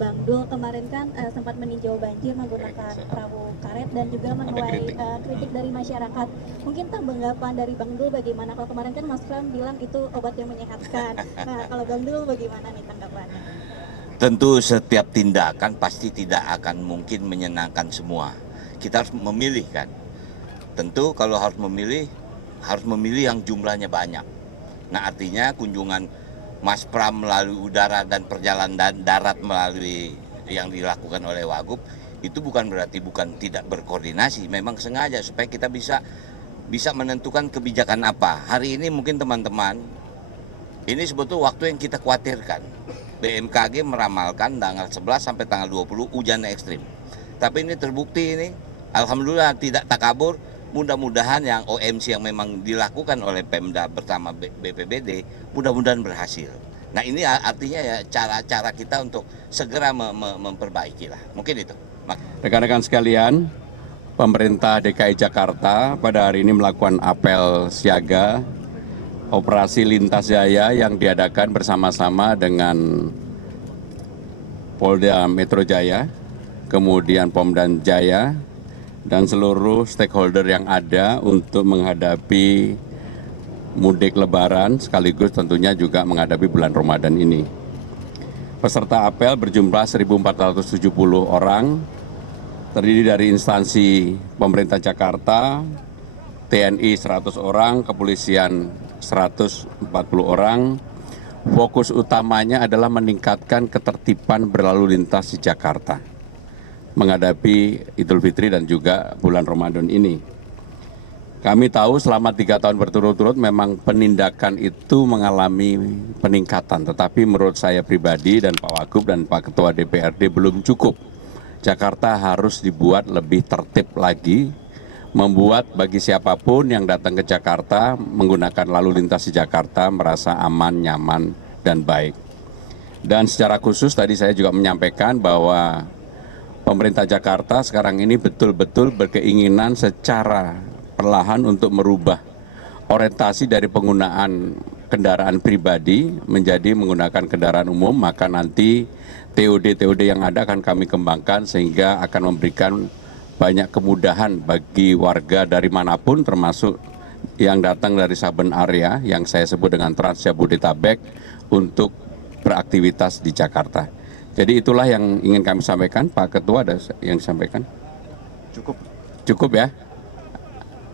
Bang Dul kemarin kan sempat meninjau banjir menggunakan perahu karet dan juga menuai kritik dari masyarakat. Mungkin tanggapan dari Bang Dul bagaimana? Kalau kemarin kan Mas Pram bilang itu obat yang menyehatkan. Nah, kalau Bang Dul bagaimana nih tanggapannya? Tentu setiap tindakan pasti tidak akan mungkin menyenangkan semua. Kita harus memilih kan. Tentu kalau harus memilih yang jumlahnya banyak. Nah artinya kunjungan Mas Pram melalui udara dan perjalanan darat melalui yang dilakukan oleh Wagub itu bukan berarti tidak berkoordinasi, memang sengaja supaya kita bisa menentukan kebijakan apa. Hari ini mungkin teman-teman ini sebetulnya waktu yang kita khawatirkan. BMKG meramalkan tanggal 11 sampai tanggal 20 hujan ekstrim. Tapi ini terbukti ini, alhamdulillah tidak takabur. Mudah-mudahan yang OMC yang memang dilakukan oleh Pemda bersama BPBD mudah-mudahan berhasil. Nah ini artinya ya cara-cara kita untuk segera memperbaiki lah. Mungkin itu. Rekan-rekan sekalian, pemerintah DKI Jakarta pada hari ini melakukan apel siaga operasi lintas jaya yang diadakan bersama-sama dengan Polda Metro Jaya, kemudian Pomdan Jaya, dan seluruh stakeholder yang ada untuk menghadapi mudik lebaran sekaligus tentunya juga menghadapi bulan Ramadan ini. Peserta apel berjumlah 1.470 orang, terdiri dari instansi pemerintah Jakarta, TNI 100 orang, kepolisian 140 orang. Fokus utamanya adalah meningkatkan ketertiban berlalu lintas di Jakarta menghadapi Idul Fitri dan juga bulan Ramadan ini. Kami tahu selama 3 tahun berturut-turut memang penindakan itu mengalami peningkatan, tetapi menurut saya pribadi dan Pak Wagub dan Pak Ketua DPRD belum cukup. Jakarta harus dibuat lebih tertib lagi, membuat bagi siapapun yang datang ke Jakarta menggunakan lalu lintas di Jakarta merasa aman, nyaman, dan baik. Dan secara khusus tadi saya juga menyampaikan bahwa pemerintah Jakarta sekarang ini betul-betul berkeinginan secara perlahan untuk merubah orientasi dari penggunaan kendaraan pribadi menjadi menggunakan kendaraan umum, maka nanti TOD-TOD yang ada akan kami kembangkan sehingga akan memberikan banyak kemudahan bagi warga dari manapun termasuk yang datang dari saben area yang saya sebut dengan Trans Jabodetabek untuk beraktivitas di Jakarta. Jadi itulah yang ingin kami sampaikan. Pak Ketua ada yang disampaikan? Cukup. Cukup ya?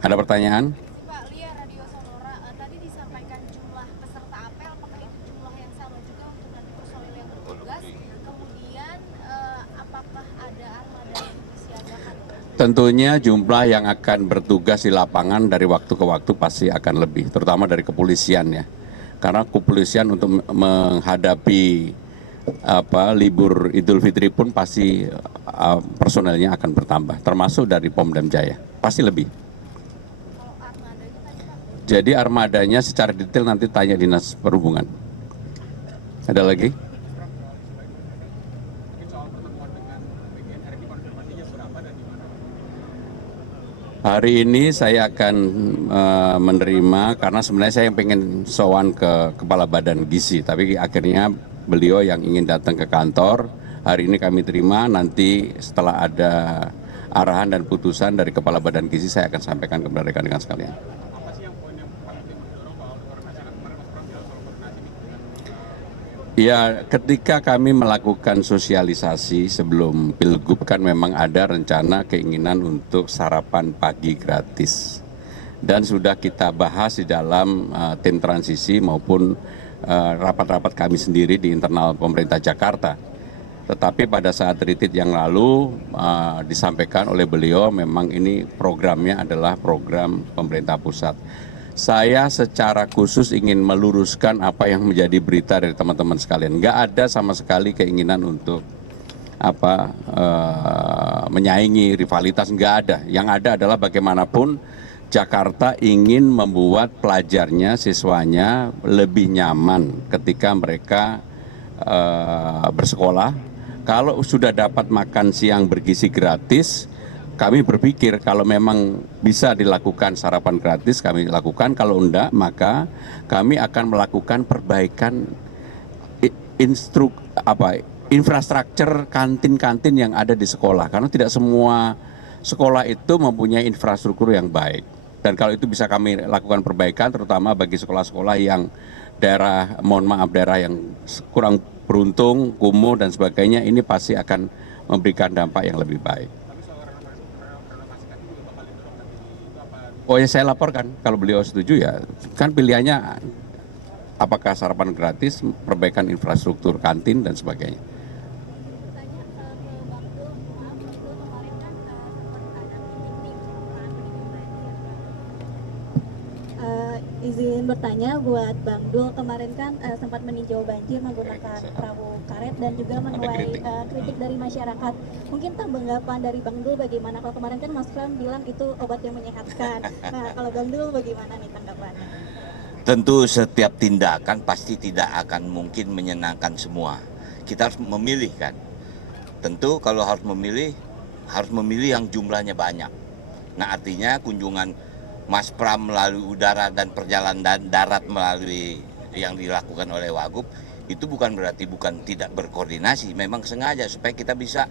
Ada pertanyaan? Pak, Lia Radio Sonora, tadi disampaikan jumlah peserta apel, apakah itu jumlah yang sama juga untuk nanti personil yang bertugas? Kemudian apakah ada armada yang disiagakan? Tentunya jumlah yang akan bertugas di lapangan dari waktu ke waktu pasti akan lebih, terutama dari kepolisian ya. Karena kepolisian untuk menghadapi libur Idul Fitri pun pasti personelnya akan bertambah, termasuk dari Pomdam Jaya, pasti lebih. Kalau armada itu tadi Pak? Jadi armadanya secara detail nanti tanya Dinas Perhubungan. Ada lagi? Hari ini saya akan menerima, karena sebenarnya saya yang pengen sowan ke Kepala Badan Gizi, tapi akhirnya beliau yang ingin datang ke kantor. Hari ini kami terima, nanti setelah ada arahan dan putusan dari Kepala Badan Gizi saya akan sampaikan kepada rekan-rekan sekalian. Apa sih yang poin yang paling mendorong soal koordinasi? Kan kemarin Mas Pram bilang soal koordinasi nih. Ya, ketika kami melakukan sosialisasi sebelum Pilgub kan memang ada rencana keinginan untuk sarapan pagi gratis. Dan sudah kita bahas di dalam tim transisi maupun rapat-rapat kami sendiri di internal pemerintah Jakarta. Tetapi pada saat retreat yang lalu disampaikan oleh beliau memang ini programnya adalah program pemerintah pusat. Saya secara khusus ingin meluruskan apa yang menjadi berita dari teman-teman sekalian. Nggak ada sama sekali keinginan untuk menyaingi rivalitas, nggak ada. Yang ada adalah bagaimanapun Jakarta ingin membuat pelajarnya, siswanya lebih nyaman ketika mereka bersekolah. Kalau sudah dapat makan siang bergizi gratis, kami berpikir kalau memang bisa dilakukan sarapan gratis, kami lakukan. Kalau enggak, maka kami akan melakukan perbaikan infrastruktur kantin-kantin yang ada di sekolah, karena tidak semua sekolah itu mempunyai infrastruktur yang baik. Dan kalau itu bisa kami lakukan perbaikan, terutama bagi sekolah-sekolah yang daerah, mohon maaf, daerah yang kurang beruntung, kumuh dan sebagainya, ini pasti akan memberikan dampak yang lebih baik. Tapi soal renovasi kan juga bakal didorong nanti itu apa? Oh ya, saya laporkan kalau beliau setuju ya, kan pilihannya apakah sarapan gratis, perbaikan infrastruktur kantin dan sebagainya. Tanya ke Bang Dul, maaf itu kemarin kan sempat ada meeting pengelolaan meninjau banjir. Izin bertanya buat Bang Dul, kemarin kan sempat meninjau banjir menggunakan perahu karet dan juga menuai kritik dari masyarakat. Mungkin tanggapan dari Bang Dul bagaimana? Kalau kemarin kan Mas Pram bilang itu obat yang menyehatkan. Nah, kalau Bang Dul bagaimana nih tanggapannya? Tentu setiap tindakan pasti tidak akan mungkin menyenangkan semua. Kita harus memilih kan. Tentu kalau harus memilih yang jumlahnya banyak. Nah artinya kunjungan Mas Pram melalui udara dan perjalanan darat melalui yang dilakukan oleh Wagub itu bukan berarti tidak berkoordinasi. Memang sengaja supaya kita bisa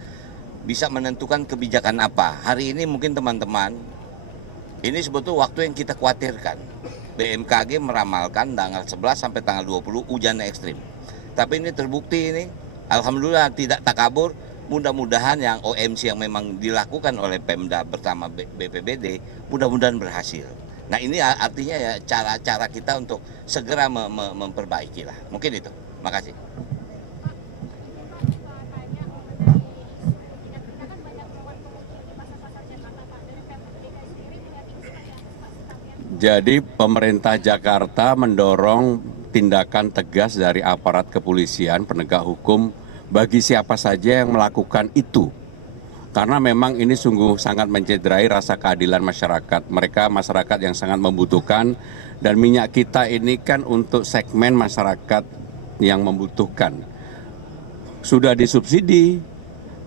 menentukan kebijakan apa. Hari ini mungkin teman-teman, ini sebetulnya waktu yang kita khawatirkan. BMKG meramalkan tanggal 11 sampai tanggal 20 hujan ekstrim. Tapi ini terbukti ini, alhamdulillah tidak takabur. Mudah-mudahan yang OMC yang memang dilakukan oleh Pemda bersama BPBD, mudah-mudahan berhasil. Nah ini artinya ya cara-cara kita untuk segera memperbaiki lah. Mungkin itu. Makasih. Jadi pemerintah Jakarta mendorong tindakan tegas dari aparat kepolisian, penegak hukum bagi siapa saja yang melakukan itu. Karena memang ini sungguh sangat mencederai rasa keadilan masyarakat. Mereka masyarakat yang sangat membutuhkan, dan minyak kita ini kan untuk segmen masyarakat yang membutuhkan. Sudah disubsidi,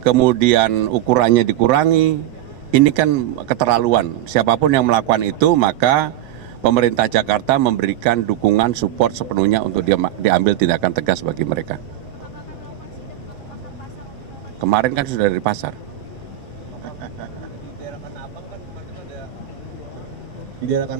kemudian ukurannya dikurangi. Ini kan keterlaluan. Siapapun yang melakukan itu, maka pemerintah Jakarta memberikan dukungan support sepenuhnya untuk diambil tindakan tegas bagi mereka. Kemarin kan sudah dari pasar. Di daerah